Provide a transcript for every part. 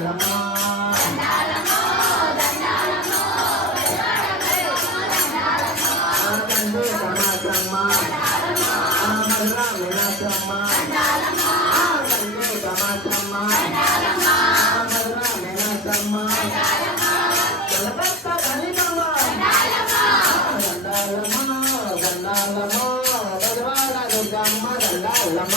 దండాలమ్మా తండ్రి కమాచమ్మ మధుర మీనాచమ్మ తండ్రి కమాచమ్మ మధుర మీనాచమ్మ జలపత్త కలిమమ్మ దండాలమ్మ దండాలమ్మ బజవాడ దుర్గమ్మ దండాలమ్మ.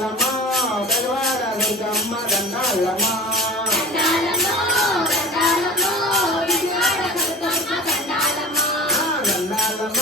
దండాలమ్మ బజవాడ దుర్గమ్మ దండాలమ్మ దండాలమ్మ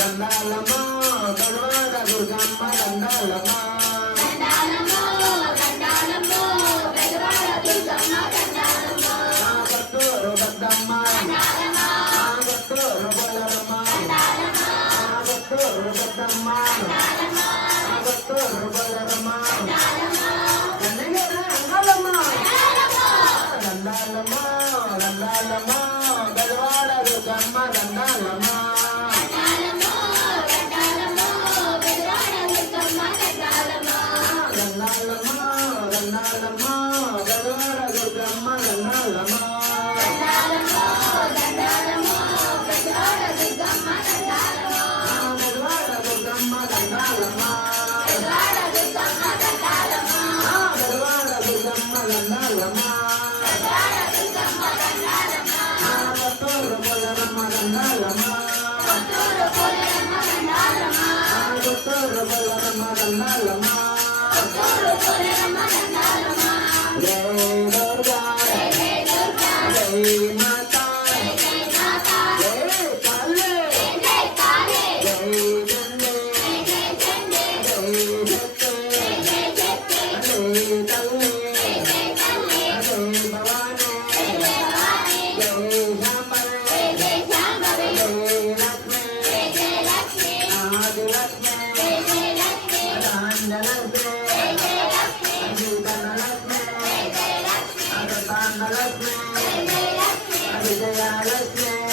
దండాలమ్మ బజవాడ దుర్గమ్మ దండాలమ్మ కొత్తూరు పెద్దమ్మ కొత్తూరు బొల్లమ్మ కొత్తూరు పెద్దమ్మ దండాలమ్మ దండాలమ్మ Bezawada Durgamma దండాలమ్మ దండాలమ్మ దండాలమ్మ Bezawada Durgamma దండాలమ్మ Bezawada Durgamma la la la la la la Thank me.